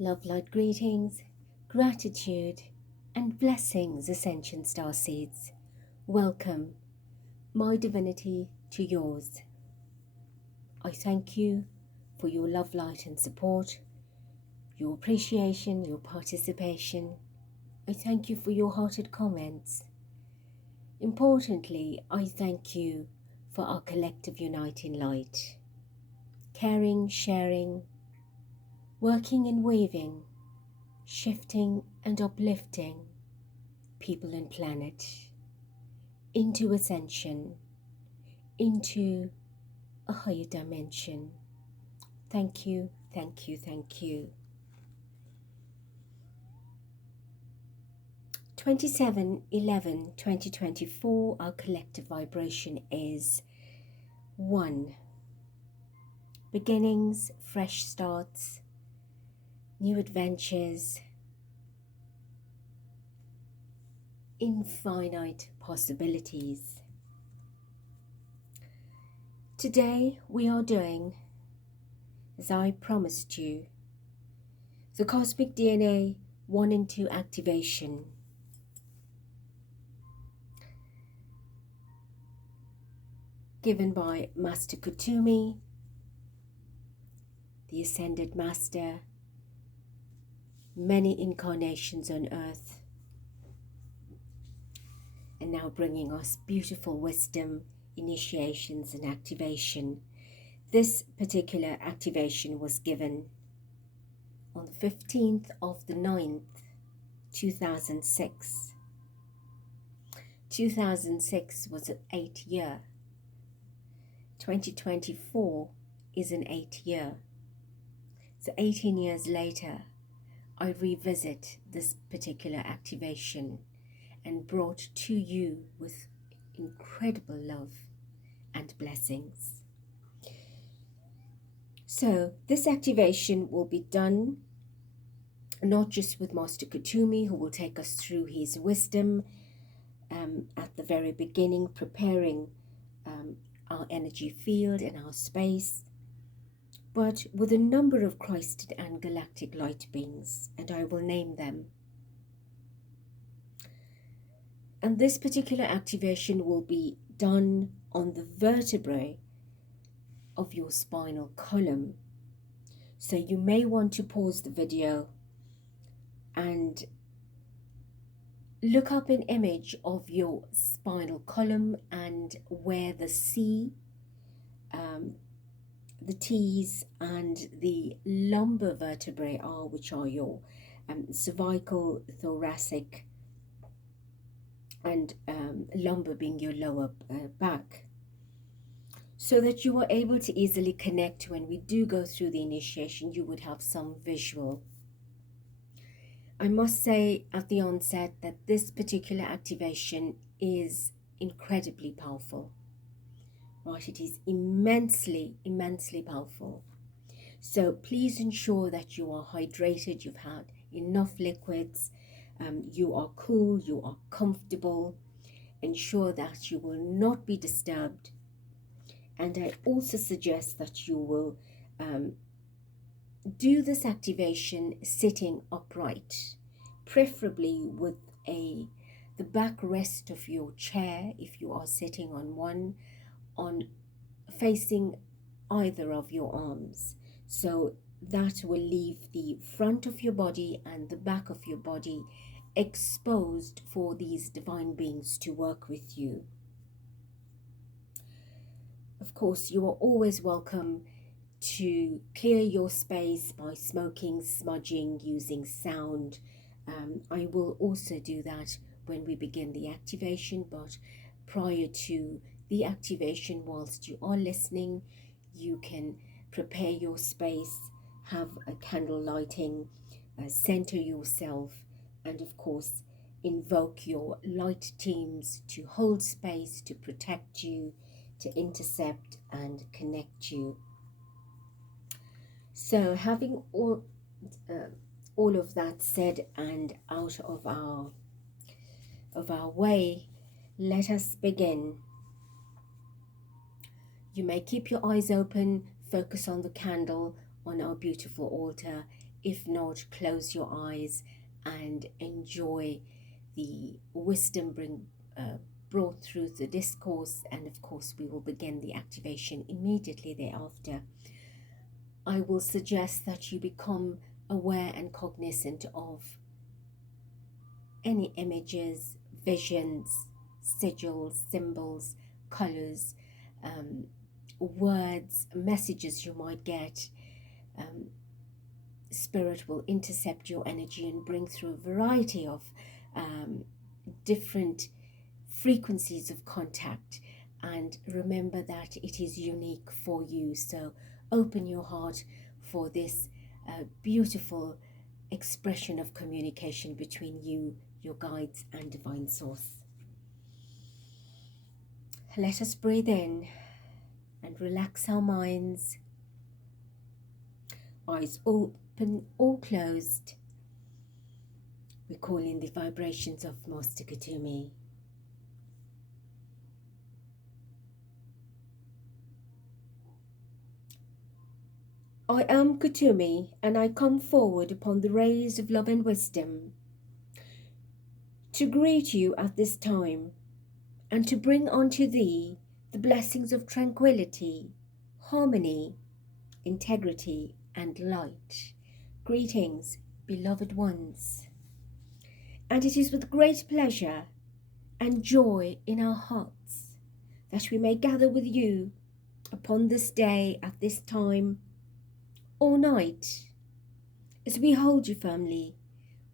Love, light, greetings, gratitude, and blessings, Ascension Starseeds. Welcome, my divinity, to yours. I thank you for your love, light, and support, your appreciation, your participation. I thank you for your hearted comments. Importantly, I thank you for our collective uniting light, caring, sharing, working and weaving, shifting and uplifting people and planet into ascension, into a higher dimension. Thank you, thank you, thank you. 27/11/2024, our collective vibration is 1. Beginnings, fresh starts, new adventures, infinite possibilities. Today we are doing, as I promised you, the Cosmic DNA 1 and 2 activation. Given by Master Kutumi, the Ascended Master, many incarnations on earth, and now bringing us beautiful wisdom, initiations and activation. This particular activation was given on the 15th of the 9th, 2006. 2006 was an 8th year. 2024 is an 8th year. So 18 years later, I revisit this particular activation and brought to you with incredible love and blessings. So this activation will be done not just with Master Kutumi, who will take us through his wisdom at the very beginning, preparing our energy field and our space, but with a number of Christed and galactic light beings, and I will name them. And this particular activation will be done on the vertebrae of your spinal column. So you may want to pause the video and look up an image of your spinal column and where the C, the T's and the lumbar vertebrae are, which are your cervical, thoracic, and lumbar being your lower back, so that you are able to easily connect. When we do go through the initiation, you would have some visual. I must say at the onset that this particular activation is incredibly powerful. Right, it is immensely, immensely powerful. So please ensure that you are hydrated, you've had enough liquids, you are cool, you are comfortable. Ensure that you will not be disturbed. And I also suggest that you will do this activation sitting upright, preferably with the back rest of your chair, if you are sitting on one, on facing either of your arms. So that will leave the front of your body and the back of your body exposed for these divine beings to work with you. Of course, you are always welcome to clear your space by smoking, smudging, using sound. I will also do that when we begin the activation, but prior to the activation, whilst you are listening, you can prepare your space, have a candle lighting, center yourself, and of course invoke your light teams to hold space, to protect you, to intercept and connect you. So having all of that said and out of our way, let us begin. You may keep your eyes open, focus on the candle on our beautiful altar. If not, close your eyes and enjoy the wisdom brought through the discourse, and of course we will begin the activation immediately thereafter. I will suggest that you become aware and cognizant of any images, visions, sigils, symbols, colors, words, messages you might get. Spirit will intercept your energy and bring through a variety of different frequencies of contact, and remember that it is unique for you. So open your heart for this beautiful expression of communication between you, your guides, and divine source. Let us breathe in and relax our minds, eyes open or closed. We call in the vibrations of Master Kutumi. I am Kutumi, and I come forward upon the rays of love and wisdom to greet you at this time, and to bring unto thee the blessings of tranquility, harmony, integrity, and light. Greetings, beloved ones. And it is with great pleasure and joy in our hearts that we may gather with you upon this day at this time or night, as we hold you firmly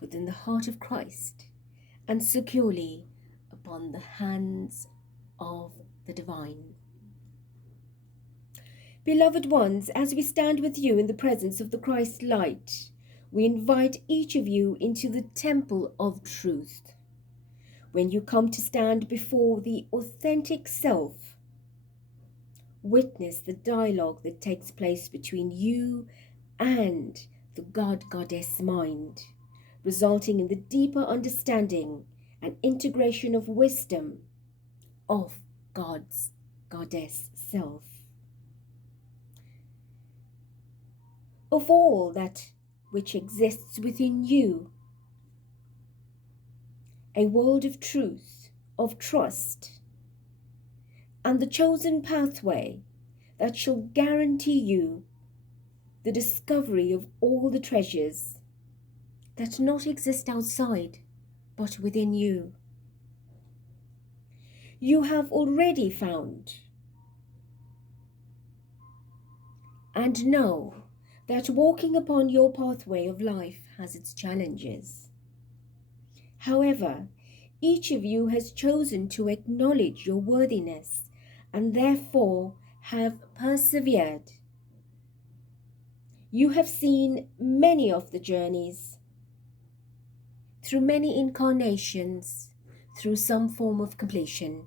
within the heart of Christ and securely upon the hands of the divine. Beloved ones, as we stand with you in the presence of the Christ light, we invite each of you into the temple of truth. When you come to stand before the authentic self, witness the dialogue that takes place between you and the God-Goddess mind, resulting in the deeper understanding and integration of wisdom of God's Goddess self. Of all that which exists within you, a world of truth, of trust, and the chosen pathway that shall guarantee you the discovery of all the treasures that not exist outside but within you. You have already found and know that walking upon your pathway of life has its challenges. However, each of you has chosen to acknowledge your worthiness and therefore have persevered. You have seen many of the journeys, through many incarnations, through some form of completion.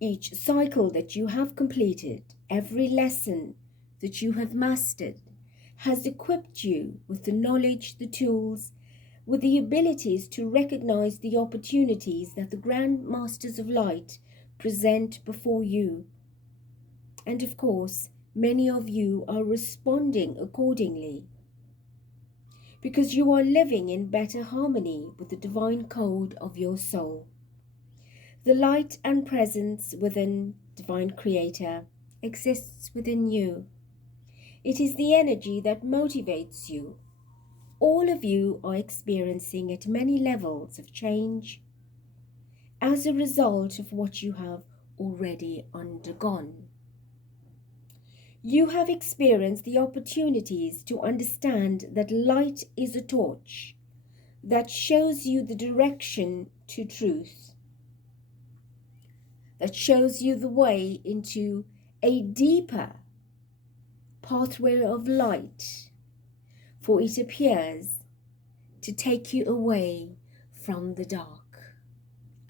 Each cycle that you have completed, every lesson that you have mastered, has equipped you with the knowledge, the tools, with the abilities to recognize the opportunities that the Grand Masters of Light present before you. And of course, many of you are responding accordingly, because you are living in better harmony with the divine code of your soul. The light and presence within Divine Creator exists within you. It is the energy that motivates you. All of you are experiencing at many levels of change as a result of what you have already undergone. You have experienced the opportunities to understand that light is a torch that shows you the direction to truth, that shows you the way into a deeper pathway of light, for it appears to take you away from the dark,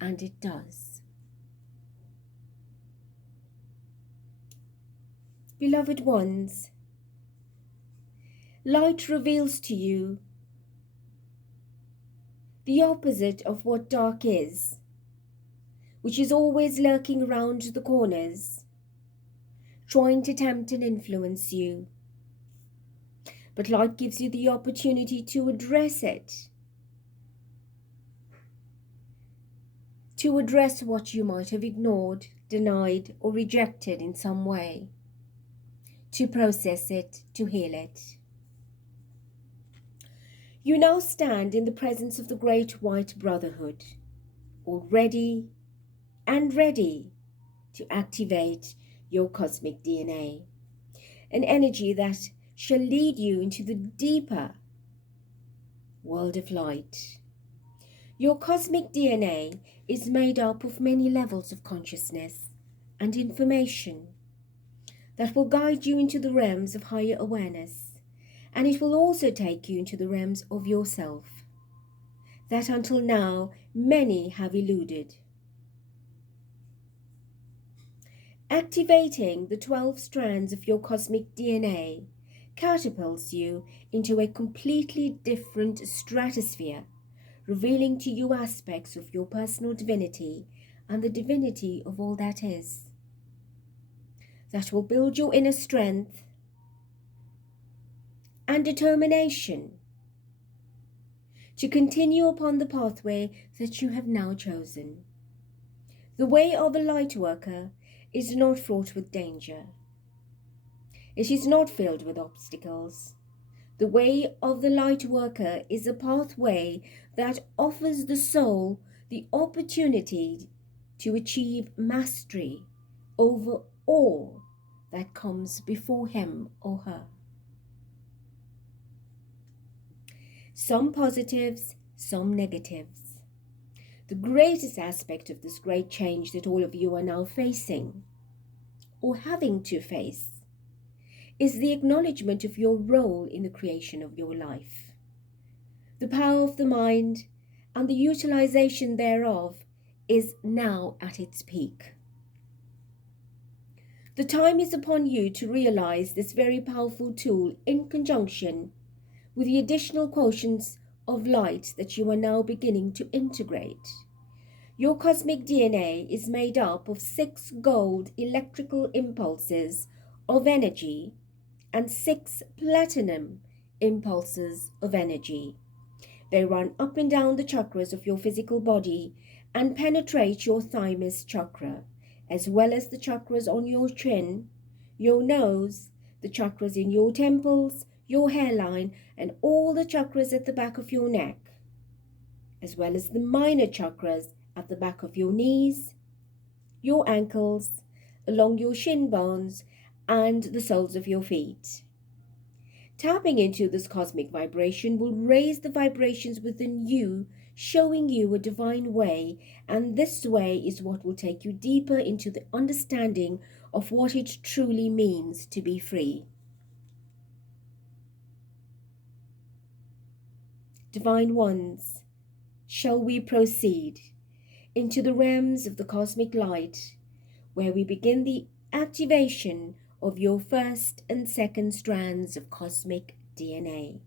and it does. Beloved ones, light reveals to you the opposite of what dark is, which is always lurking around the corners, trying to tempt and influence you. But light gives you the opportunity to address it, to address what you might have ignored, denied, or rejected in some way, to process it, to heal it. You now stand in the presence of the Great White Brotherhood, all ready and ready to activate your cosmic DNA, an energy that shall lead you into the deeper world of light. Your cosmic DNA is made up of many levels of consciousness and information that will guide you into the realms of higher awareness, and it will also take you into the realms of yourself that until now many have eluded. Activating the 12 strands of your cosmic DNA catapults you into a completely different stratosphere, revealing to you aspects of your personal divinity and the divinity of all that is. That will build your inner strength and determination to continue upon the pathway that you have now chosen. The way of a light worker is not fraught with danger. It is not filled with obstacles. The way of the light worker is a pathway that offers the soul the opportunity to achieve mastery over all that comes before him or her. Some positives, some negatives. The greatest aspect of this great change that all of you are now facing, or having to face, is the acknowledgement of your role in the creation of your life. The power of the mind and the utilization thereof is now at its peak. The time is upon you to realize this very powerful tool in conjunction with the additional quotients of light that you are now beginning to integrate. Your cosmic DNA is made up of 6 gold electrical impulses of energy and 6 platinum impulses of energy. They run up and down the chakras of your physical body and penetrate your thymus chakra, as well as the chakras on your chin, your nose, the chakras in your temples, your hairline, and all the chakras at the back of your neck, as well as the minor chakras at the back of your knees, your ankles, along your shin bones, and the soles of your feet. Tapping into this cosmic vibration will raise the vibrations within you, showing you a divine way, and this way is what will take you deeper into the understanding of what it truly means to be free. Divine ones, shall we proceed into the realms of the cosmic light, where we begin the activation of your first and second strands of cosmic DNA.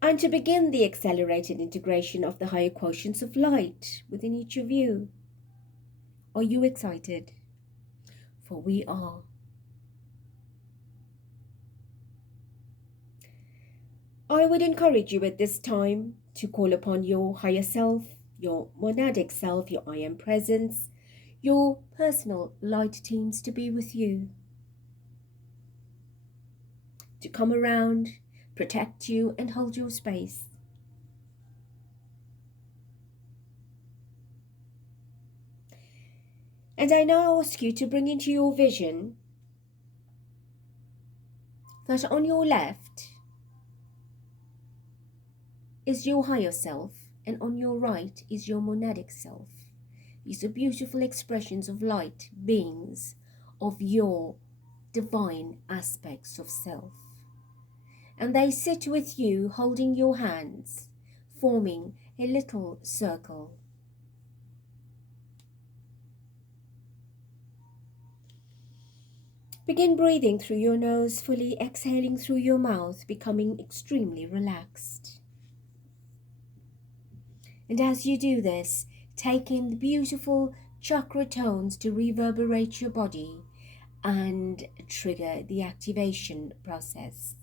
And to begin the accelerated integration of the higher quotients of light within each of you. Are you excited? For we are. I would encourage you at this time to call upon your higher self, your monadic self, your I Am Presence, your personal light teams to be with you, to come around, protect you, and hold your space. And I now ask you to bring into your vision that on your left is your higher self, and on your right is your monadic self. These are beautiful expressions of light, beings of your divine aspects of self. And they sit with you, holding your hands, forming a little circle. Begin breathing through your nose, fully exhaling through your mouth, becoming extremely relaxed. And as you do this, take in the beautiful chakra tones to reverberate your body and trigger the activation process.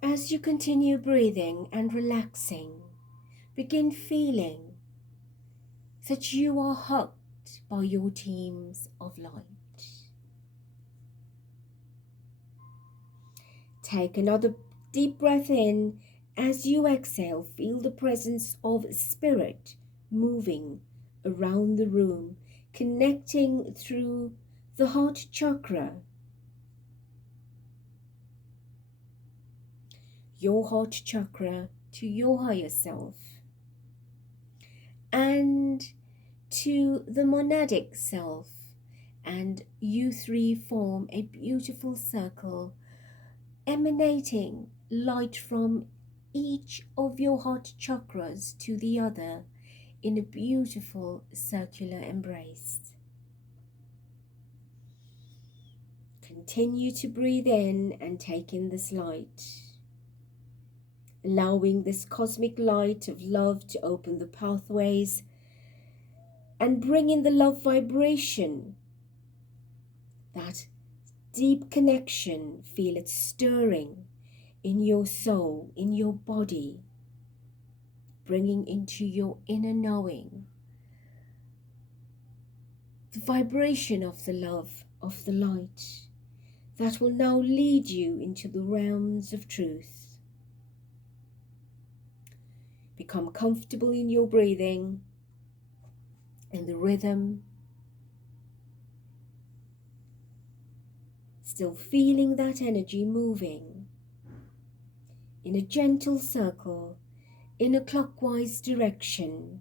As you continue breathing and relaxing, begin feeling that you are hugged by your teams of light. Take another deep breath in. As you exhale, feel the presence of spirit moving around the room, connecting through the heart chakra. Your heart chakra to your higher self and to the monadic self, and you three form a beautiful circle emanating light from each of your heart chakras to the other in a beautiful circular embrace. Continue to breathe in and take in this light, allowing this cosmic light of love to open the pathways and bring in the love vibration, that deep connection. Feel it stirring in your soul, in your body, bringing into your inner knowing the vibration of the love, of the light, that will now lead you into the realms of truth. Become comfortable in your breathing and the rhythm, still feeling that energy moving in a gentle circle in a clockwise direction.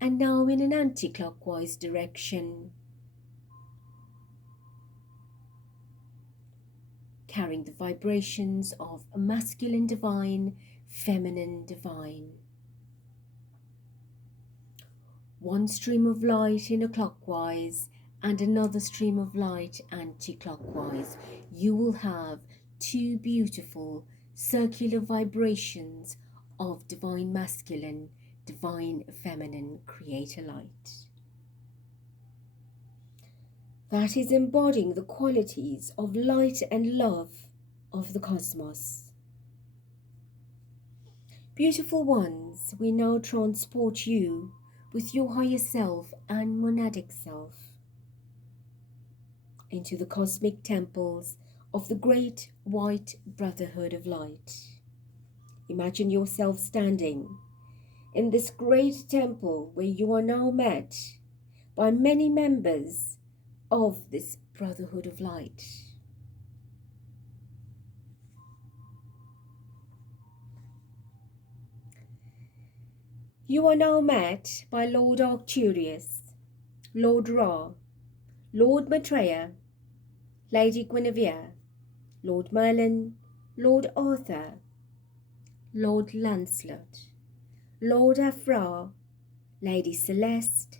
And now in an anti-clockwise direction, carrying the vibrations of a masculine divine, feminine divine. One stream of light in a clockwise and another stream of light anti-clockwise. You will have two beautiful circular vibrations of divine masculine, divine feminine creator light. That is embodying the qualities of light and love of the cosmos. Beautiful ones, we now transport you with your higher self and monadic self into the cosmic temples of the great white brotherhood of light. Imagine yourself standing in this great temple where you are now met by many members of this brotherhood of light. You are now met by Lord Arcturus, Lord Ra, Lord Maitreya, Lady Guinevere, Lord Merlin, Lord Arthur, Lord Lancelot, Lord Afra, Lady Celeste,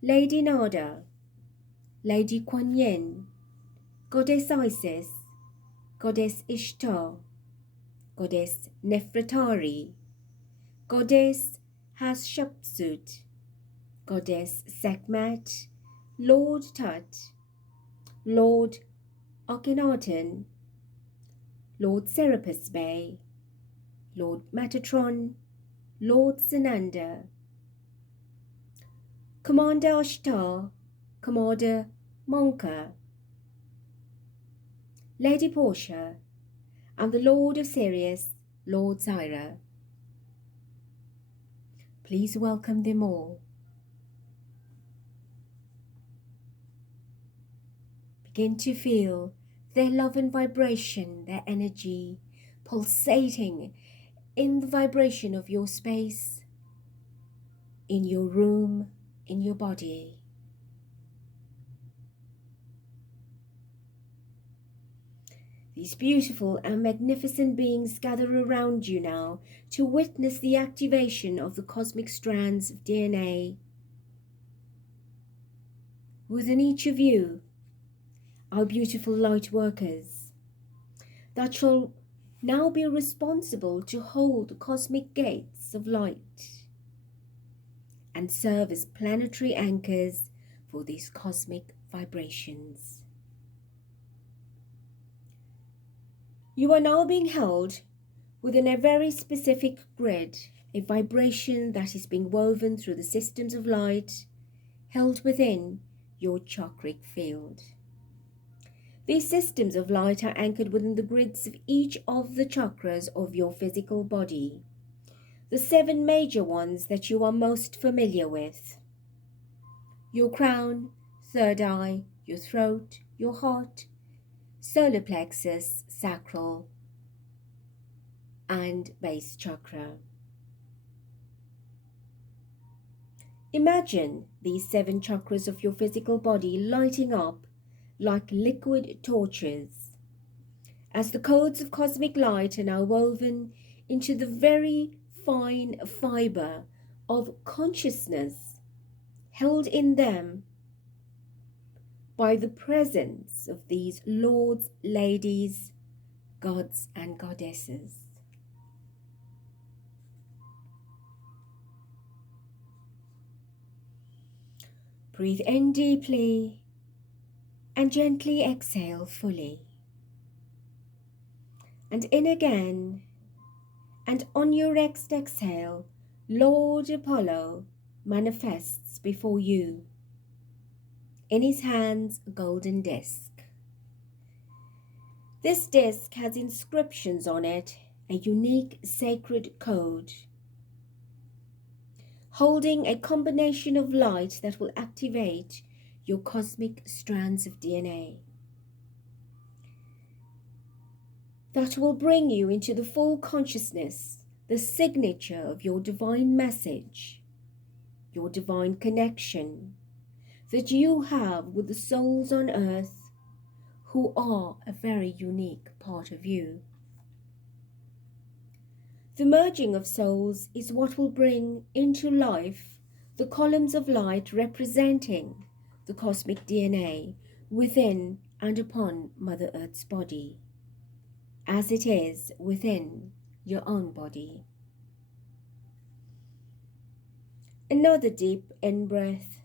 Lady Nada, Lady Kuan Yin, Goddess Isis, Goddess Ishtar, Goddess Nefertari, Goddess Hatshepsut, Goddess Sekhmet, Lord Tut, Lord Akhenaten, Lord Serapis Bey, Lord Metatron, Lord Sananda, Commander Ashtar, Commander Monka, Lady Portia, and the Lord of Sirius, Lord Zyra. Please welcome them all. Begin to feel their love and vibration, their energy pulsating in the vibration of your space, in your room, in your body. These beautiful and magnificent beings gather around you now to witness the activation of the cosmic strands of DNA within each of you, our beautiful light workers, that shall now be responsible to hold the cosmic gates of light and serve as planetary anchors for these cosmic vibrations. You are now being held within a very specific grid, a vibration that is being woven through the systems of light held within your chakric field. These systems of light are anchored within the grids of each of the chakras of your physical body, the 7 major ones that you are most familiar with: your crown, third eye, your throat, your heart, solar plexus, sacral, and base chakra. Imagine these 7 chakras of your physical body lighting up like liquid torches as the codes of cosmic light are now woven into the very fine fiber of consciousness held in them by the presence of these lords, ladies, gods and goddesses. Breathe in deeply and gently exhale fully. And in again, and on your next exhale, Lord Apollo manifests before you. In his hands, a golden disc. This disc has inscriptions on it, a unique sacred code, holding a combination of light that will activate your cosmic strands of DNA, that will bring you into the full consciousness, the signature of your divine message, your divine connection that you have with the souls on earth who are a very unique part of you. The merging of souls is what will bring into life the columns of light representing the cosmic DNA within and upon Mother Earth's body, as it is within your own body. Another deep in-breath,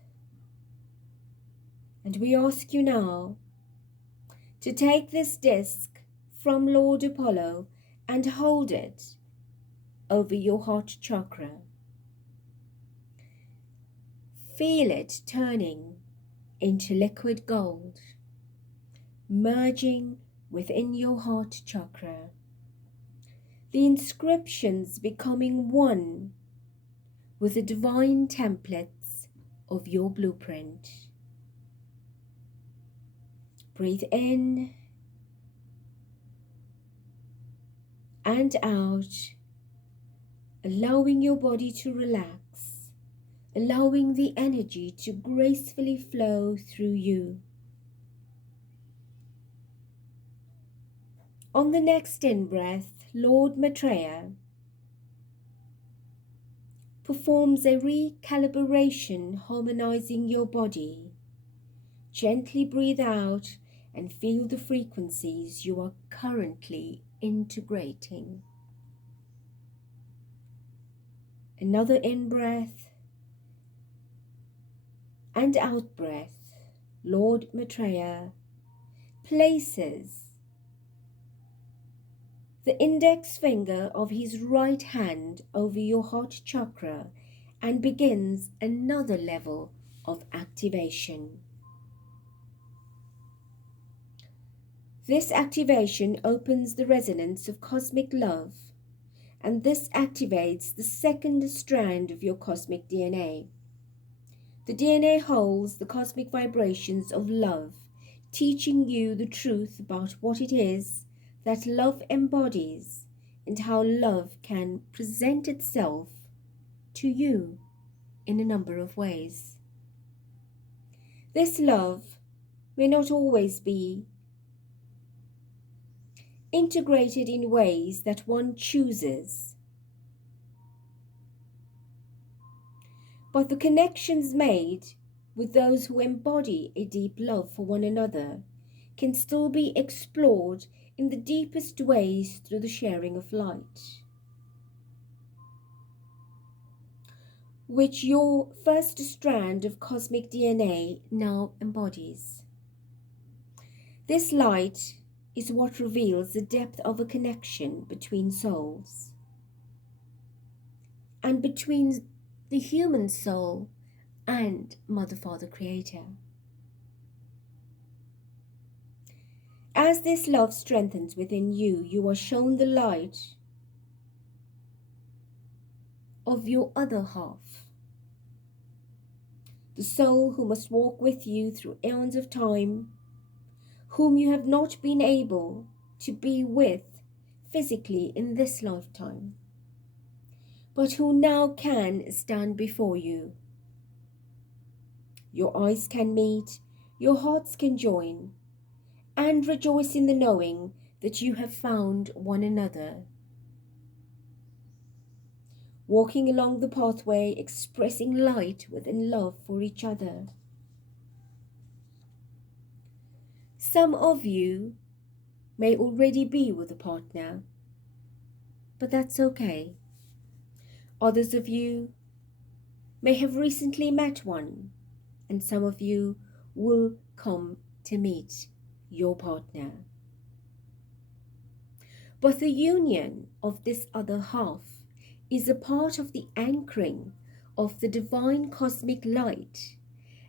and we ask you now to take this disc from Lord Apollo and hold it over your heart chakra. Feel it turning into liquid gold, merging within your heart chakra. The inscriptions becoming one with the divine templates of your blueprint. Breathe in and out, allowing your body to relax, allowing the energy to gracefully flow through you. On the next in-breath, Lord Maitreya performs a recalibration, harmonizing your body. Gently breathe out and feel the frequencies you are currently integrating. Another in-breath and out-breath. Lord Maitreya places the index finger of his right hand over your heart chakra and begins another level of activation. This activation opens the resonance of cosmic love and this activates the second strand of your cosmic DNA. The DNA holds the cosmic vibrations of love, teaching you the truth about what it is that love embodies and how love can present itself to you in a number of ways. This love may not always be integrated in ways that one chooses, but the connections made with those who embody a deep love for one another can still be explored in the deepest ways through the sharing of light, which your first strand of cosmic DNA now embodies. This light is what reveals the depth of a connection between souls and between the human soul and Mother, Father, Creator. As this love strengthens within you, you are shown the light of your other half, the soul who must walk with you through eons of time, whom you have not been able to be with physically in this lifetime, but who now can stand before you. Your eyes can meet, your hearts can join, and rejoice in the knowing that you have found one another, walking along the pathway, expressing light within love for each other. Some of you may already be with a partner, but that's okay. Others of you may have recently met one, and some of you will come to meet your partner. But the union of this other half is a part of the anchoring of the divine cosmic light,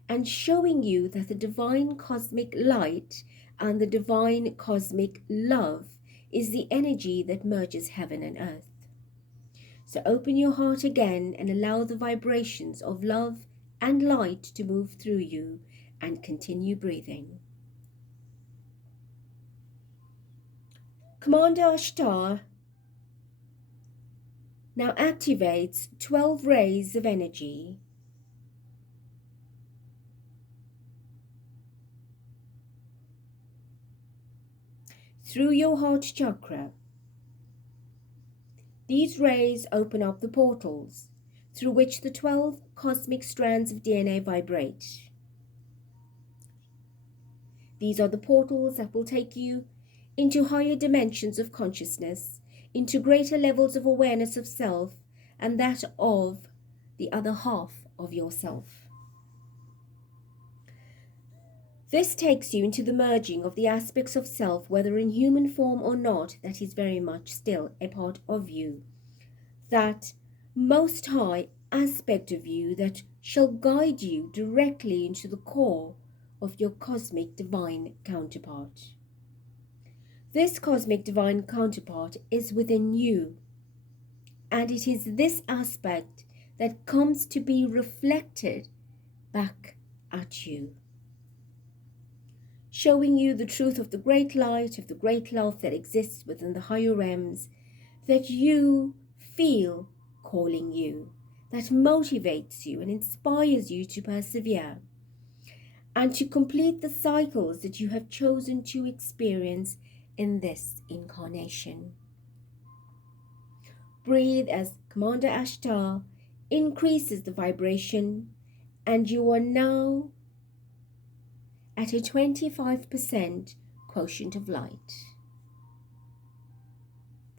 and showing you that the divine cosmic light and the divine cosmic love is the energy that merges heaven and earth. So open your heart again and allow the vibrations of love and light to move through you, and continue breathing. Commander Ashtar now activates 12 rays of energy through your heart chakra. These rays open up the portals through which the 12 cosmic strands of DNA vibrate. These are the portals that will take you into higher dimensions of consciousness, into greater levels of awareness of self and that of the other half of yourself. This takes you into the merging of the aspects of self, whether in human form or not, that is very much still a part of you. That most high aspect of you that shall guide you directly into the core of your cosmic divine counterpart. This cosmic divine counterpart is within you, and it is this aspect that comes to be reflected back at you, showing you the truth of the great light, of the great love that exists within the higher realms, that you feel calling you, that motivates you and inspires you to persevere and to complete the cycles that you have chosen to experience in this incarnation. Breathe as Commander Ashtar increases the vibration, and you are now at a 25% quotient of light,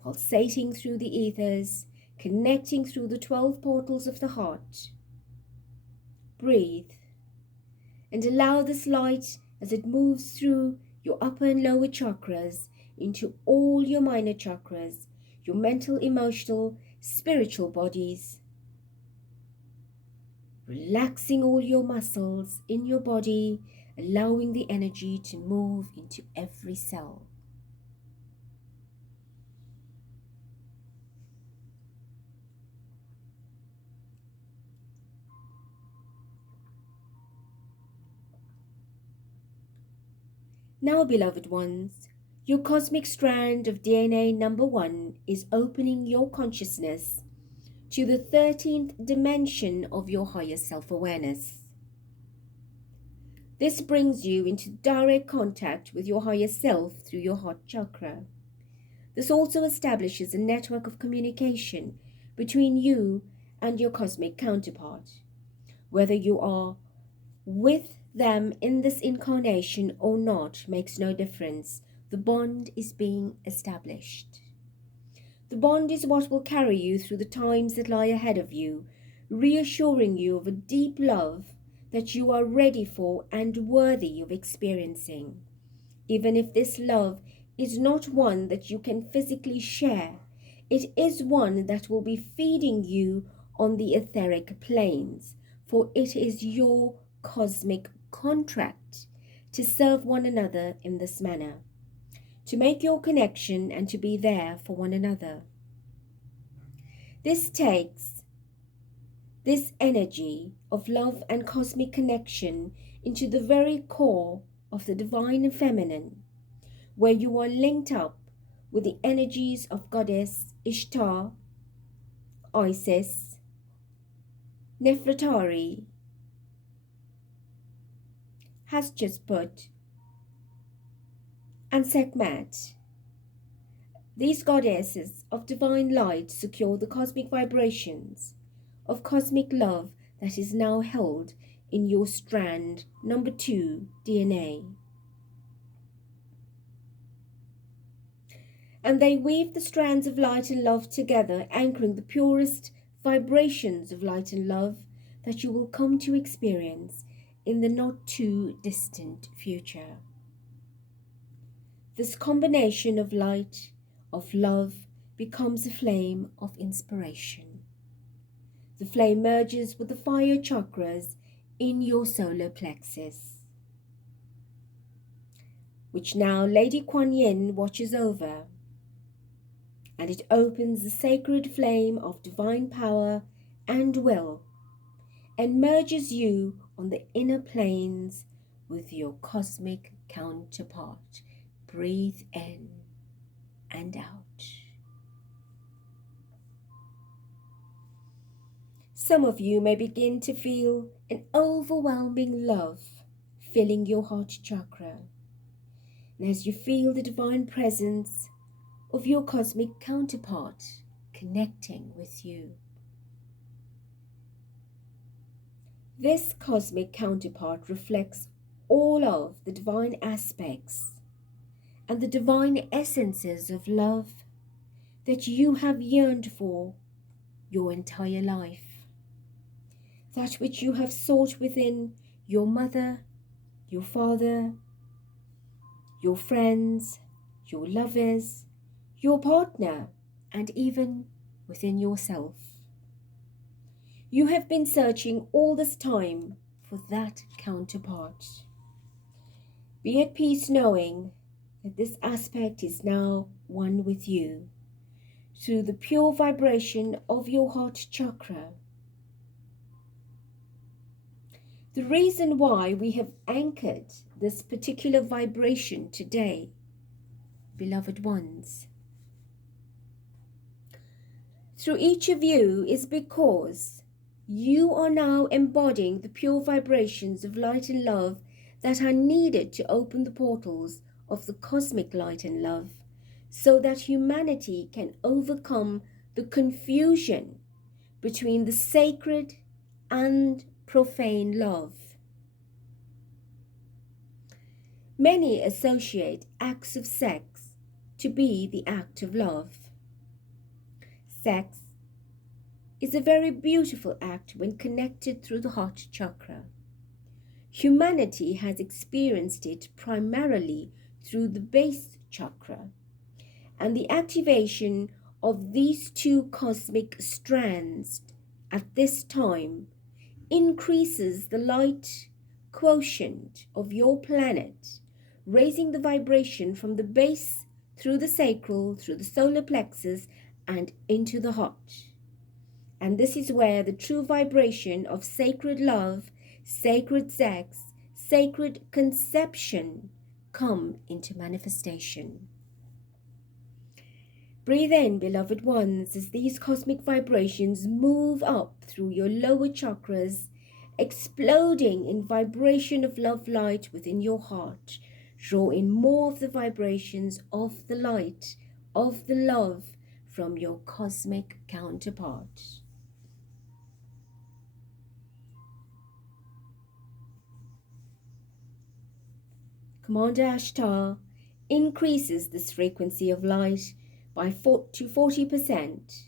pulsating through the ethers, connecting through the 12 portals of the heart. Breathe and allow this light, as it moves through your upper and lower chakras, into all your minor chakras, your mental, emotional, spiritual bodies, relaxing all your muscles in your body, allowing the energy to move into every cell. Now, beloved ones, your cosmic strand of DNA number 1 is opening your consciousness to the 13th dimension of your higher self-awareness. This brings you into direct contact with your higher self through your heart chakra. This also establishes a network of communication between you and your cosmic counterpart. Whether you are with them in this incarnation or not makes no difference. The bond is being established. The bond is what will carry you through the times that lie ahead of you, reassuring you of a deep love that you are ready for and worthy of experiencing. Even if this love is not one that you can physically share, it is one that will be feeding you on the etheric planes, for it is your cosmic contract to serve one another in this manner, to make your connection and to be there for one another. This takes this energy of love and cosmic connection into the very core of the divine feminine, where you are linked up with the energies of Goddess Ishtar, Isis, Nefertari, Hatshepsut, and Sekhmet. These goddesses of divine light secure the cosmic vibrations of cosmic love that is now held in your strand number 2 DNA. And they weave the strands of light and love together, anchoring the purest vibrations of light and love that you will come to experience in the not too distant future. This combination of light, of love, becomes a flame of inspiration. The flame merges with the fire chakras in your solar plexus, which now Lady Kuan Yin watches over, and it opens the sacred flame of divine power and will, and merges you on the inner planes with your cosmic counterpart. Breathe in and out. Some of you may begin to feel an overwhelming love filling your heart chakra. And as you feel the divine presence of your cosmic counterpart connecting with you, this cosmic counterpart reflects all of the divine aspects and the divine essences of love that you have yearned for your entire life. That which you have sought within your mother, your father, your friends, your lovers, your partner, and even within yourself. You have been searching all this time for that counterpart. Be at peace knowing that this aspect is now one with you through the pure vibration of your heart chakra. The reason why we have anchored this particular vibration today, beloved ones, through each of you is because you are now embodying the pure vibrations of light and love that are needed to open the portals of the cosmic light and love, so that humanity can overcome the confusion between the sacred and profane love. Many associate acts of sex to be the act of love. Sex is a very beautiful act when connected through the heart chakra. Humanity has experienced it primarily through the base chakra, and the activation of these two cosmic strands at this time increases the light quotient of your planet, raising the vibration from the base through the sacral, through the solar plexus, and into the heart. And this is where the true vibration of sacred love, sacred sex, sacred conception come into manifestation. Breathe in, beloved ones, as these cosmic vibrations move up through your lower chakras, exploding in vibration of love light within your heart. Draw in more of the vibrations of the light, of the love from your cosmic counterpart. Commander Ashtar increases this frequency of light by 40%.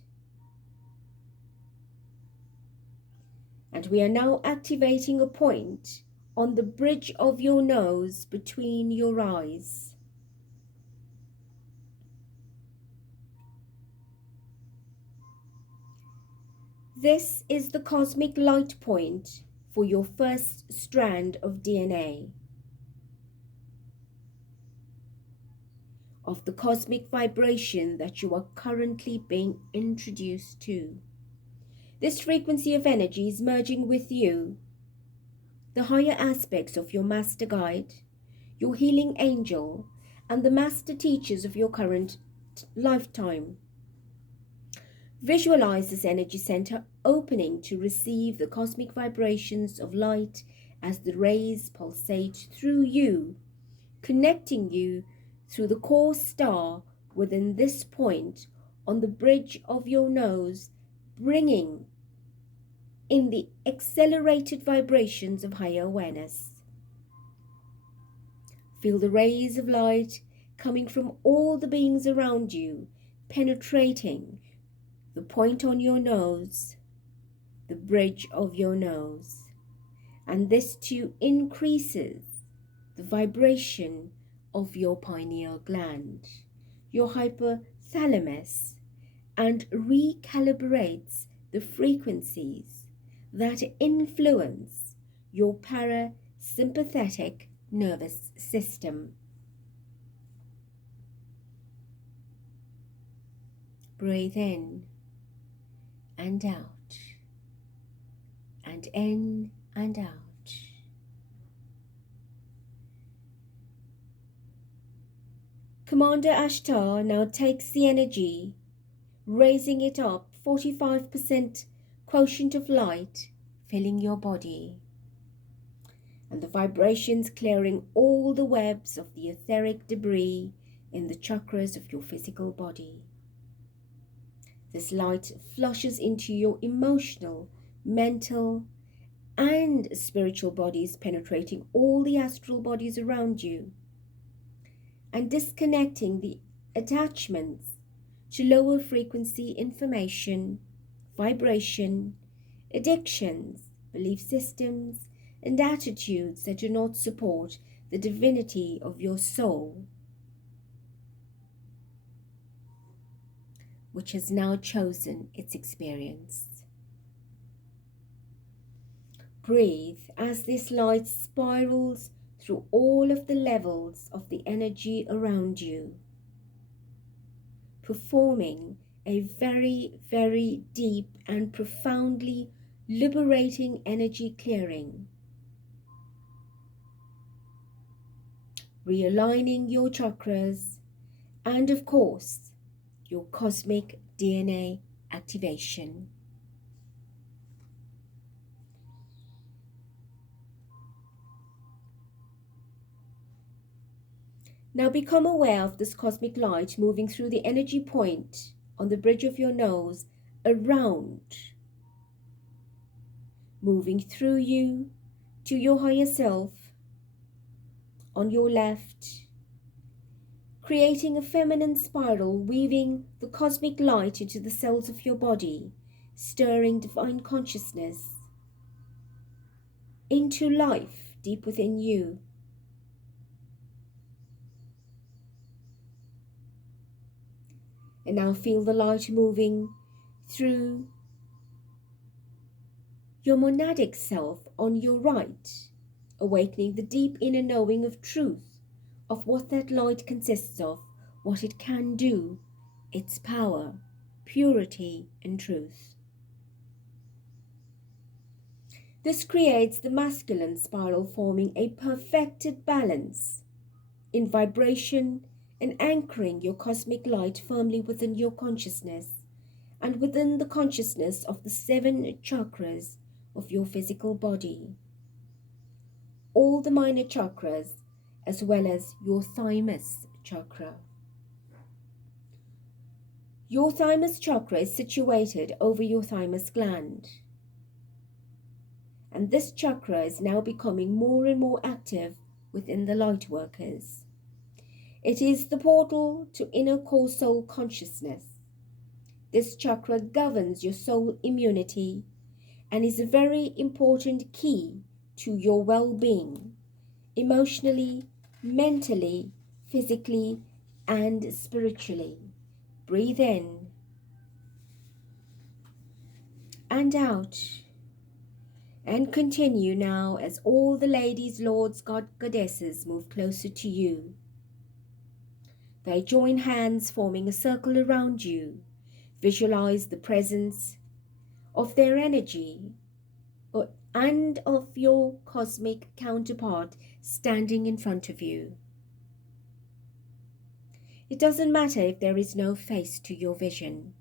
And we are now activating a point on the bridge of your nose between your eyes. This is the cosmic light point for your first strand of DNA, of the cosmic vibration that you are currently being introduced to. This frequency of energy is merging with you, the higher aspects of your master guide, your healing angel, and the master teachers of your current lifetime. Visualize this energy center opening to receive the cosmic vibrations of light as the rays pulsate through you, connecting you through the core star within this point on the bridge of your nose, bringing in the accelerated vibrations of higher awareness. Feel the rays of light coming from all the beings around you, penetrating the point on your nose, the bridge of your nose. And this too increases the vibration of your pineal gland, your hypothalamus, and recalibrates the frequencies that influence your parasympathetic nervous system. Breathe in and out, and in and out. Commander Ashtar now takes the energy, raising it up 45% quotient of light, filling your body, and the vibrations clearing all the webs of the etheric debris in the chakras of your physical body. This light flushes into your emotional, mental, and spiritual bodies, penetrating all the astral bodies around you, and disconnecting the attachments to lower frequency information, vibration, addictions, belief systems, and attitudes that do not support the divinity of your soul, which has now chosen its experience. Breathe as this light spirals through all of the levels of the energy around you, performing a very, very deep and profoundly liberating energy clearing, realigning your chakras, and of course, your cosmic DNA activation. Now become aware of this cosmic light moving through the energy point on the bridge of your nose, around, moving through you to your higher self on your left, creating a feminine spiral, weaving the cosmic light into the cells of your body, stirring divine consciousness into life deep within you. And now feel the light moving through your monadic self on your right, awakening the deep inner knowing of truth, of what that light consists of, what it can do, its power, purity, and truth. This creates the masculine spiral, forming a perfected balance in vibration and anchoring your cosmic light firmly within your consciousness and within the consciousness of the 7 chakras of your physical body, all the minor chakras, as well as your thymus chakra. Your thymus chakra is situated over your thymus gland, and this chakra is now becoming more and more active within the Lightworkers. It is the portal to inner core soul consciousness. This chakra governs your soul immunity and is a very important key to your well-being, emotionally, mentally, physically, and spiritually. Breathe in and out. And continue now as all the ladies, lords, goddesses move closer to you. They join hands, forming a circle around you. Visualize the presence of their energy and of your cosmic counterpart standing in front of you. It doesn't matter if there is no face to your vision.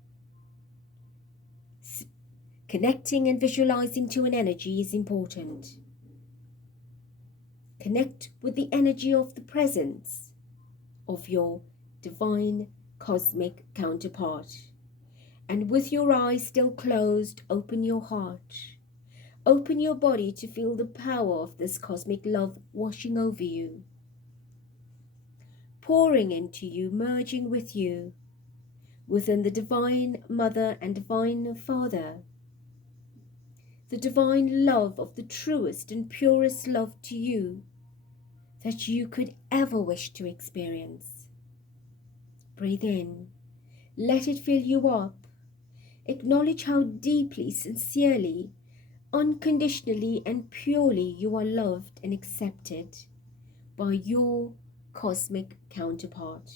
Connecting and visualizing to an energy is important. Connect with the energy of the presence of your divine cosmic counterpart. And with your eyes still closed, open your heart. Open your body to feel the power of this cosmic love washing over you, pouring into you, merging with you, within the Divine Mother and Divine Father, the divine love of the truest and purest love to you that you could ever wish to experience. Breathe in, let it fill you up. Acknowledge how deeply, sincerely, unconditionally and purely you are loved and accepted by your cosmic counterpart.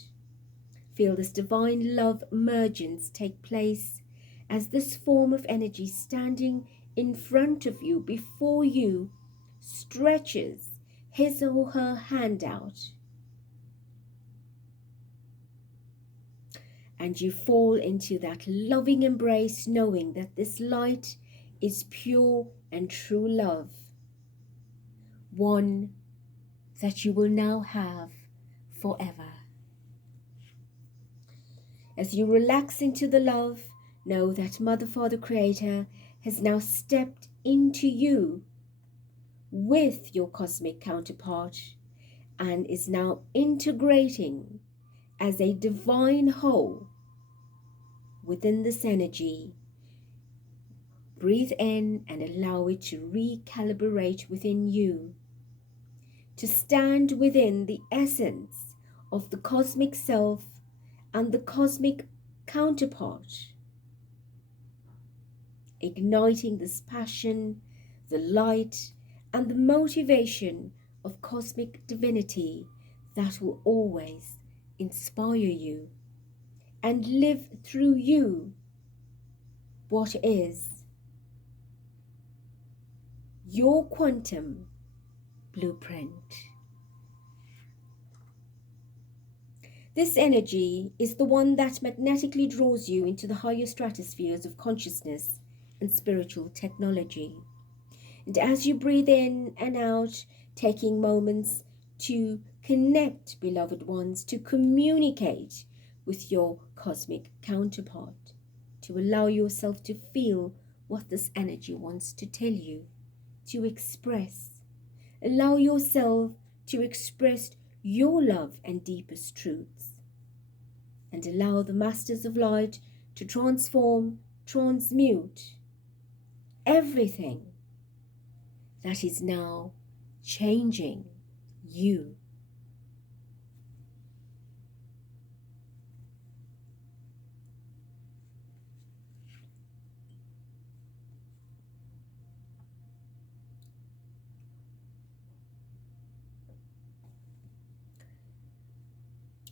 Feel this divine love emergence take place as this form of energy standing in front of you, before you, stretches his or her hand out. And you fall into that loving embrace, knowing that this light is pure and true love, one that you will now have forever. As you relax into the love, know that Mother, Father, Creator has now stepped into you with your cosmic counterpart and is now integrating as a divine whole within this energy. Breathe in and allow it to recalibrate within you, to stand within the essence of the cosmic self and the cosmic counterpart, igniting this passion, the light, and the motivation of cosmic divinity that will always inspire you and live through you what is your quantum blueprint. This energy is the one that magnetically draws you into the higher stratospheres of consciousness and spiritual technology. And as you breathe in and out, taking moments to connect, beloved ones, to communicate with your cosmic counterpart, to allow yourself to feel what this energy wants to tell you, to express. Allow yourself to express your love and deepest truths, and allow the Masters of Light to transform, transmute everything that is now changing you.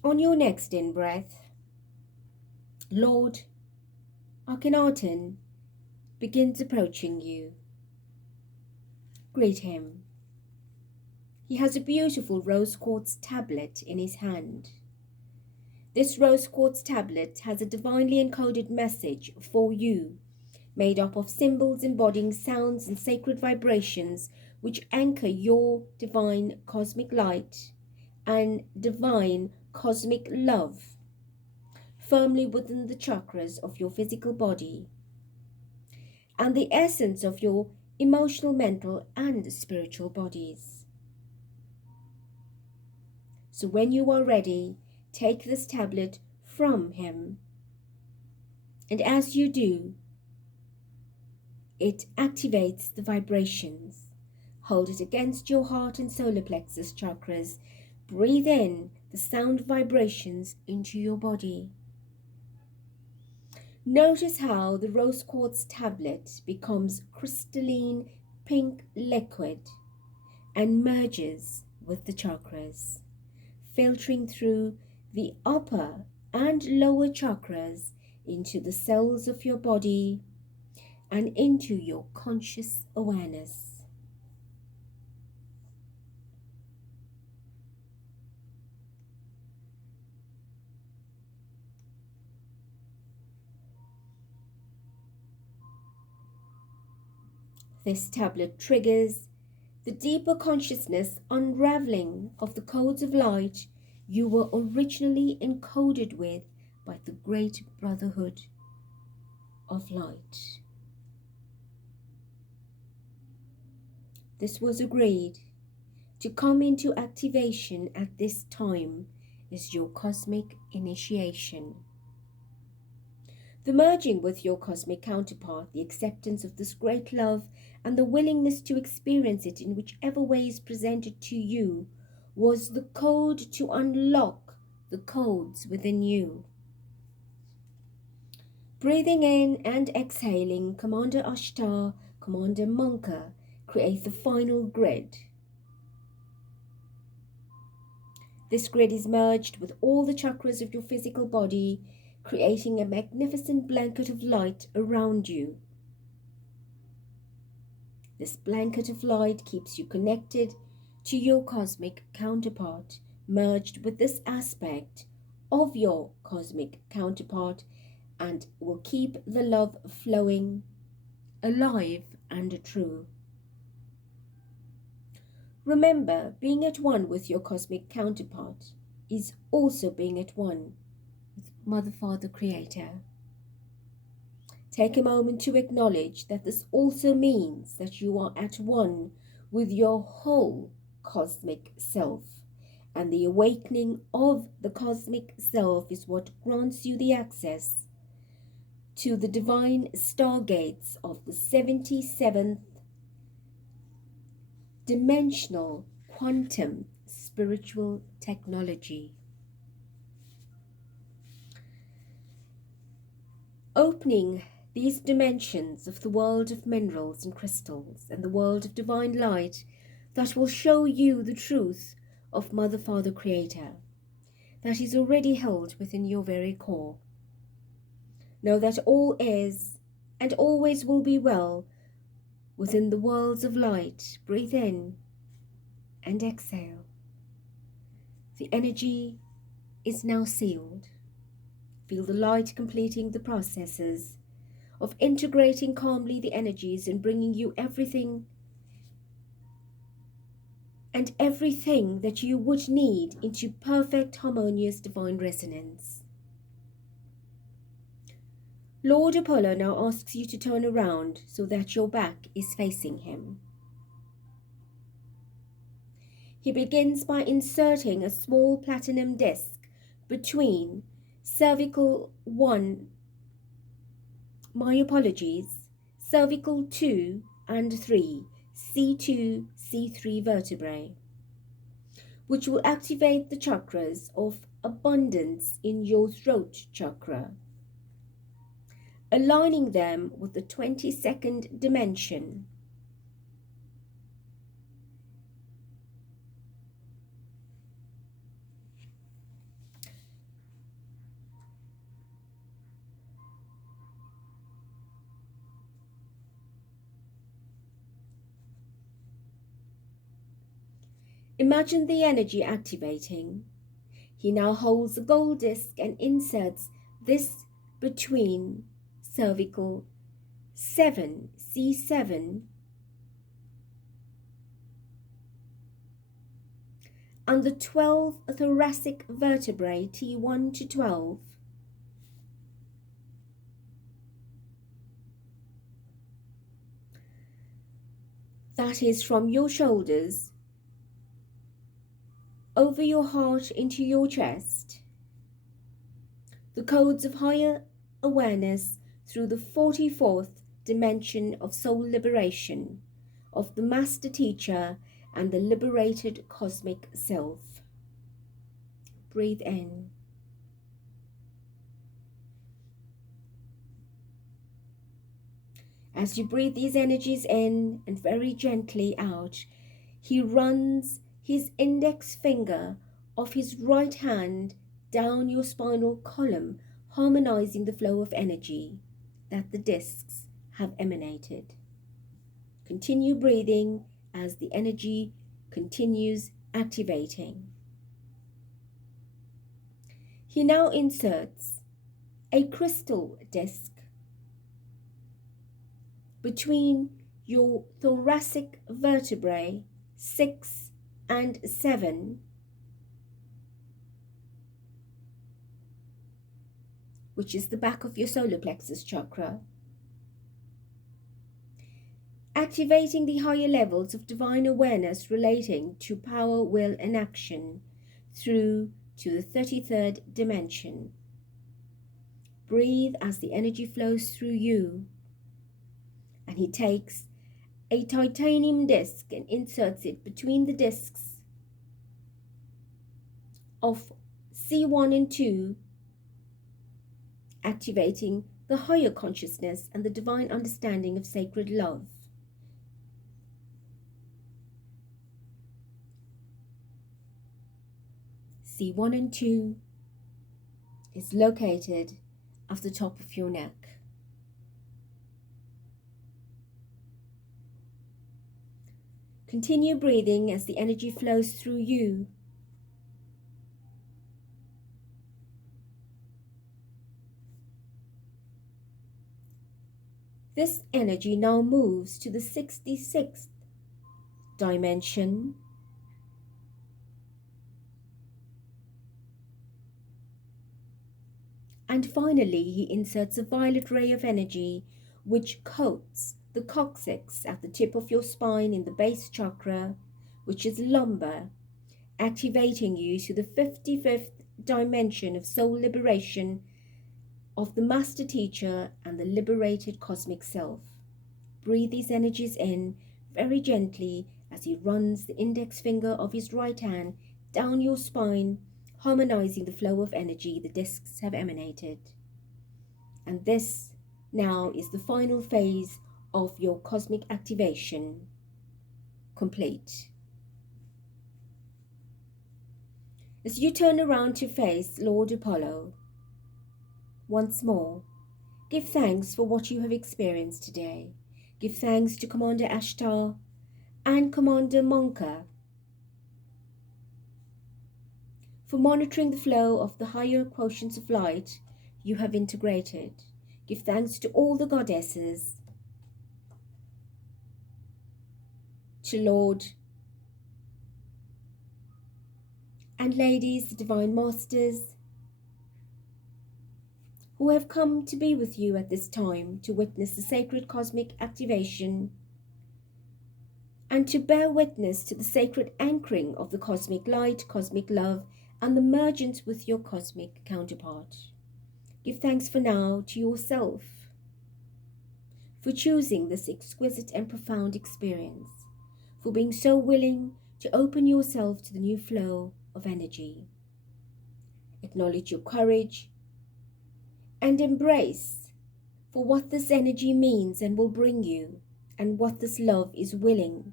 On your next in-breath, Lord Akhenaten begins approaching you. Greet him. He has a beautiful rose quartz tablet in his hand. This rose quartz tablet has a divinely encoded message for you, made up of symbols embodying sounds and sacred vibrations which anchor your divine cosmic light and divine cosmic love firmly within the chakras of your physical body and the essence of your emotional, mental, and spiritual bodies. So when you are ready, take this tablet from him, and as you do, it activates the vibrations. Hold it against your heart and solar plexus chakras. Breathe in the sound vibrations into your body. Notice how the rose quartz tablet becomes crystalline pink liquid and merges with the chakras, filtering through the upper and lower chakras into the cells of your body and into your conscious awareness. This tablet triggers the deeper consciousness unraveling of the codes of light you were originally encoded with by the Great Brotherhood of Light. This was agreed to come into activation at this time is your cosmic initiation. The merging with your cosmic counterpart, the acceptance of this great love, and the willingness to experience it in whichever way is presented to you was the code to unlock the codes within you. Breathing in and exhaling, Commander Ashtar, Commander Monka, create the final grid. This grid is merged with all the chakras of your physical body, creating a magnificent blanket of light around you. This blanket of light keeps you connected to your cosmic counterpart, merged with this aspect of your cosmic counterpart, and will keep the love flowing, alive and true. Remember, being at one with your cosmic counterpart is also being at one with Mother, Father, Creator. Take a moment to acknowledge that this also means that you are at one with your whole cosmic self, and the awakening of the cosmic self is what grants you the access to the divine stargates of the 77th dimensional quantum spiritual technology. Opening these dimensions of the world of minerals and crystals and the world of divine light that will show you the truth of Mother, Father, Creator that is already held within your very core. Know that all is and always will be well within the worlds of light. Breathe in and exhale. The energy is now sealed. Feel the light completing the processes of integrating calmly the energies and bringing you everything and everything that you would need into perfect, harmonious, divine resonance. Lord Apollo now asks you to turn around so that your back is facing him. He begins by inserting a small platinum disc between cervical 1, cervical 2 and 3, C2, C3 vertebrae, which will activate the chakras of abundance in your throat chakra, aligning them with the 22nd dimension. Imagine the energy activating. He now holds the gold disc and inserts this between cervical 7, C7, and the 12 thoracic vertebrae, T1 to 12. That is from your shoulders over your heart into your chest. The codes of higher awareness through the 44th dimension of soul liberation, of the master teacher and the liberated cosmic self. Breathe in. As you breathe these energies in and very gently out, he runs his index finger of his right hand down your spinal column, harmonizing the flow of energy that the discs have emanated. Continue breathing as the energy continues activating. He now inserts a crystal disc between your thoracic vertebrae 6 and 7, which is the back of your solar plexus chakra, activating the higher levels of divine awareness relating to power, will, and action through to the 33rd dimension. Breathe as the energy flows through you, and he takes a titanium disc and inserts it between the discs of C1 and 2, activating the higher consciousness and the divine understanding of sacred love. C1 and 2 is located at the top of your neck. Continue breathing as the energy flows through you. This energy now moves to the 66th dimension, and finally he inserts a violet ray of energy which coats the coccyx at the tip of your spine in the base chakra, which is lumbar, activating you to the 55th dimension of soul liberation of the master teacher and the liberated cosmic self. Breathe these energies in very gently as he runs the index finger of his right hand down your spine, harmonizing the flow of energy the discs have emanated. And this now is the final phase of your cosmic activation complete. As you turn around to face Lord Apollo, once more, give thanks for what you have experienced today. Give thanks to Commander Ashtar and Commander Monka for monitoring the flow of the higher quotients of light you have integrated. Give thanks to all the goddesses, to Lord and ladies, the divine masters, who have come to be with you at this time to witness the sacred cosmic activation and to bear witness to the sacred anchoring of the cosmic light, cosmic love, and the mergence with your cosmic counterpart. Give thanks for now to yourself for choosing this exquisite and profound experience, for being so willing to open yourself to the new flow of energy. Acknowledge your courage and embrace for what this energy means and will bring you, and what this love is willing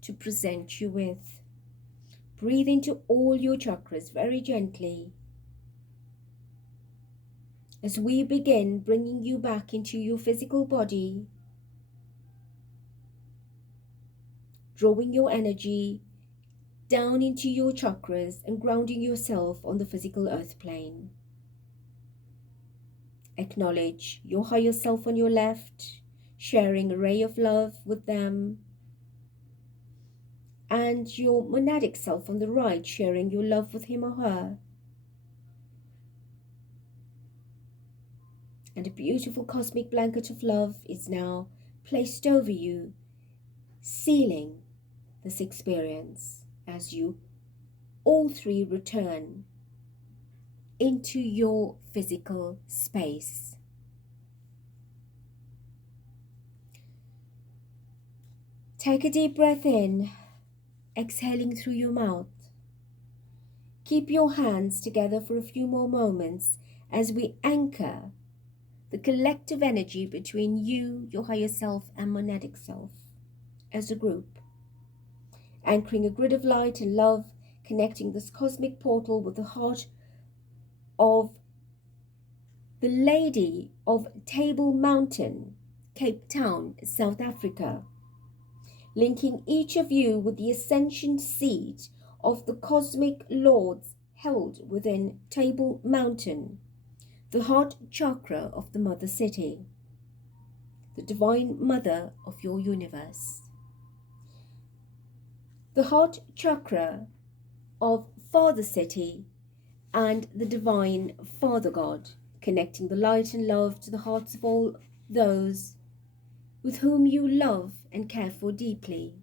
to present you with. Breathe into all your chakras very gently as we begin bringing you back into your physical body, drawing your energy down into your chakras and grounding yourself on the physical earth plane. Acknowledge your higher self on your left, sharing a ray of love with them, and your monadic self on the right, sharing your love with him or her. And a beautiful cosmic blanket of love is now placed over you, sealing this experience as you all three return into your physical space. Take a deep breath in, exhaling through your mouth. Keep your hands together for a few more moments as we anchor the collective energy between you, your higher self, and monadic self as a group. Anchoring a grid of light and love, connecting this cosmic portal with the heart of the Lady of Table Mountain, Cape Town, South Africa. Linking each of you with the ascension seat of the cosmic lords held within Table Mountain, the heart chakra of the Mother City, the Divine Mother of your universe. The heart chakra of Father City and the Divine Father God, connecting the light and love to the hearts of all those with whom you love and care for deeply.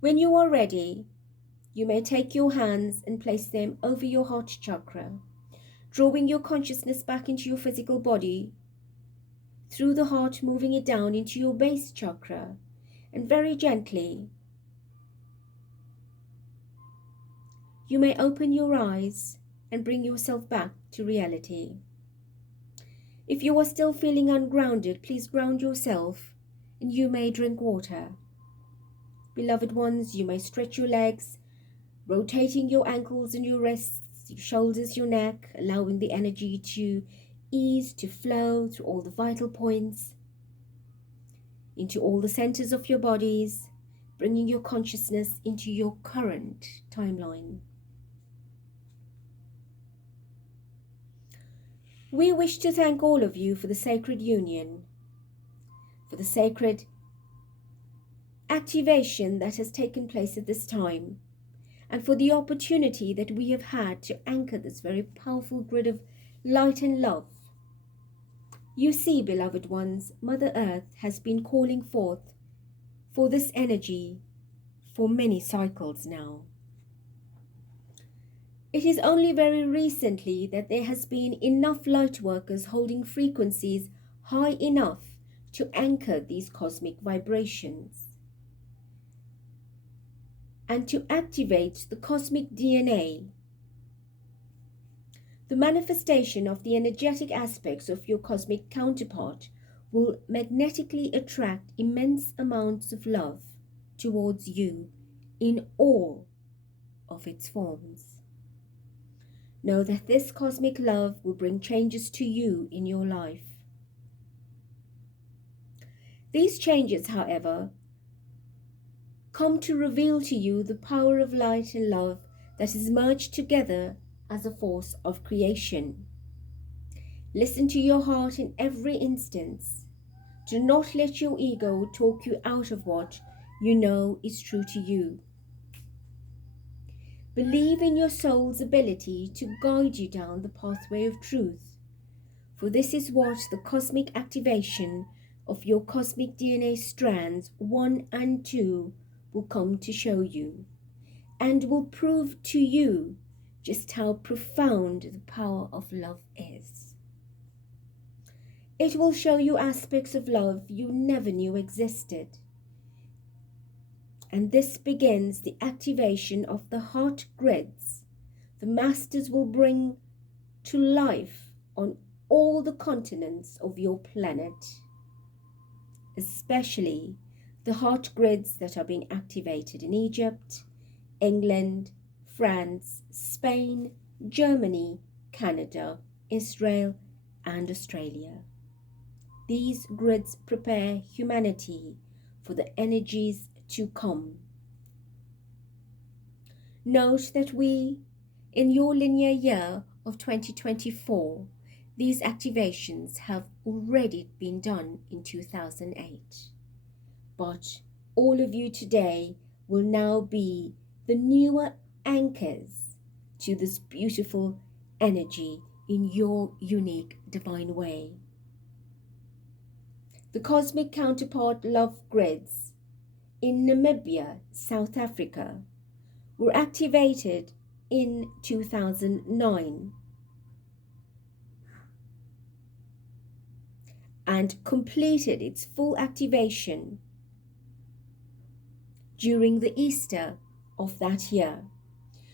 When you are ready, you may take your hands and place them over your heart chakra, drawing your consciousness back into your physical body, through the heart, moving it down into your base chakra, and very gently, you may open your eyes and bring yourself back to reality. If you are still feeling ungrounded, please ground yourself and you may drink water. Beloved ones, you may stretch your legs, rotating your ankles and your wrists, your shoulders, your neck, allowing the energy to ease, to flow through all the vital points, into all the centers of your bodies, bringing your consciousness into your current timeline. We wish to thank all of you for the sacred union, for the sacred activation that has taken place at this time, and for the opportunity that we have had to anchor this very powerful grid of light and love. You see, beloved ones, Mother Earth has been calling forth for this energy for many cycles now. It is only very recently that there has been enough light workers holding frequencies high enough to anchor these cosmic vibrations and to activate the cosmic DNA. The manifestation of the energetic aspects of your cosmic counterpart will magnetically attract immense amounts of love towards you in all of its forms. Know that this cosmic love will bring changes to you in your life. These changes, however, come to reveal to you the power of light and love that is merged together as a force of creation. Listen to your heart in every instance. Do not let your ego talk you out of what you know is true to you. Believe in your soul's ability to guide you down the pathway of truth, for this is what the cosmic activation of your cosmic DNA strands 1 and 2 will come to show you, and will prove to you just how profound the power of love is. It will show you aspects of love you never knew existed. And this begins the activation of the heart grids the masters will bring to life on all the continents of your planet, especially the heart grids that are being activated in Egypt, England, France, Spain, Germany, Canada, Israel, and Australia. These grids prepare humanity for the energies to come. Note that in your linear year of 2024, these activations have already been done in 2008. But all of you today will now be the newer anchors to this beautiful energy in your unique divine way. The cosmic counterpart love grids in Namibia, South Africa, were activated in 2009 and completed its full activation during the Easter of that year.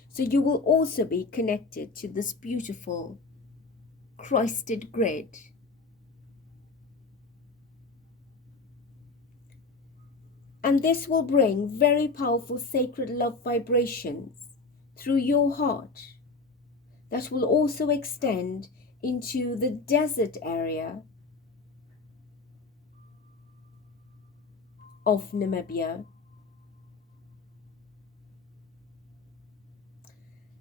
So you will also be connected to this beautiful Christed grid. And this will bring very powerful sacred love vibrations through your heart that will also extend into the desert area of Namibia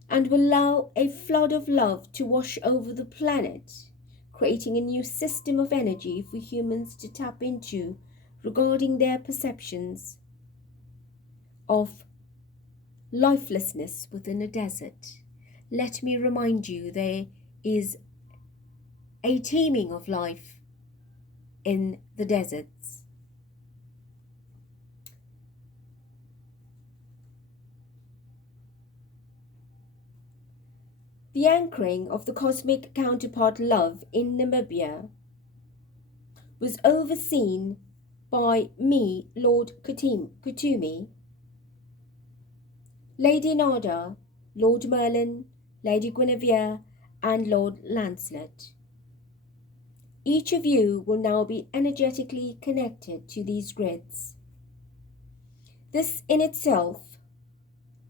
and will allow a flood of love to wash over the planet, creating a new system of energy for humans to tap into regarding their perceptions of lifelessness within a desert. Let me remind you, there is a teeming of life in the deserts. The anchoring of the cosmic counterpart love in Namibia was overseen by me, Lord Kutumi, Lady Nada, Lord Merlin, Lady Guinevere, and Lord Lancelot. Each of you will now be energetically connected to these grids. This in itself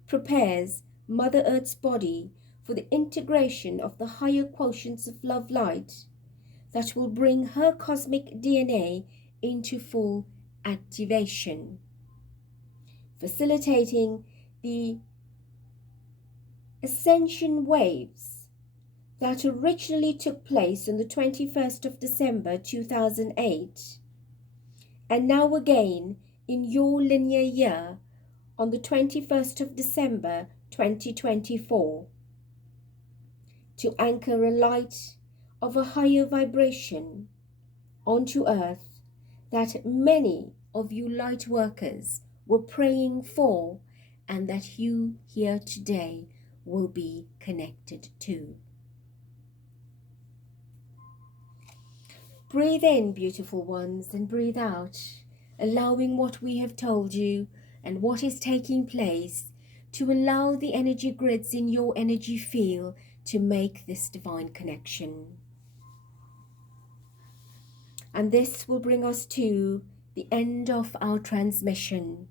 prepares Mother Earth's body for the integration of the higher quotients of love light that will bring her cosmic DNA into full activation, facilitating the ascension waves that originally took place on the 21st of December 2008 and now again in your linear year on the 21st of December 2024 to anchor a light of a higher vibration onto earth that many of you light workers were praying for and that you here today will be connected to. Breathe in, beautiful ones, and breathe out, allowing what we have told you and what is taking place to allow the energy grids in your energy field to make this divine connection. And this will bring us to the end of our transmission.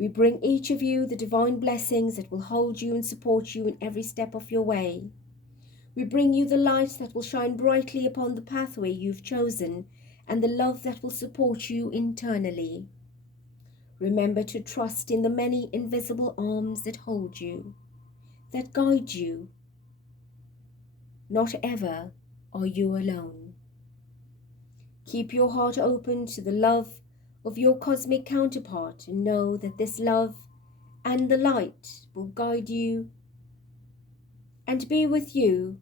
We bring each of you the divine blessings that will hold you and support you in every step of your way. We bring you the light that will shine brightly upon the pathway you've chosen and the love that will support you internally. Remember to trust in the many invisible arms that hold you, that guide you. Not ever are you alone. Keep your heart open to the love of your cosmic counterpart and know that this love and the light will guide you and be with you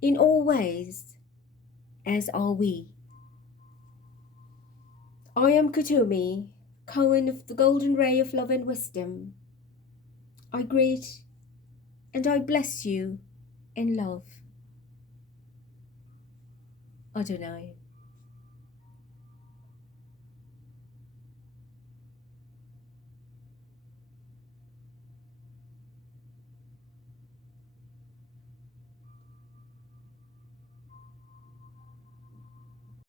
in all ways, as are we. I am Kutumi, Cohen of the Golden Ray of Love and Wisdom. I greet and I bless you in love. Adonai.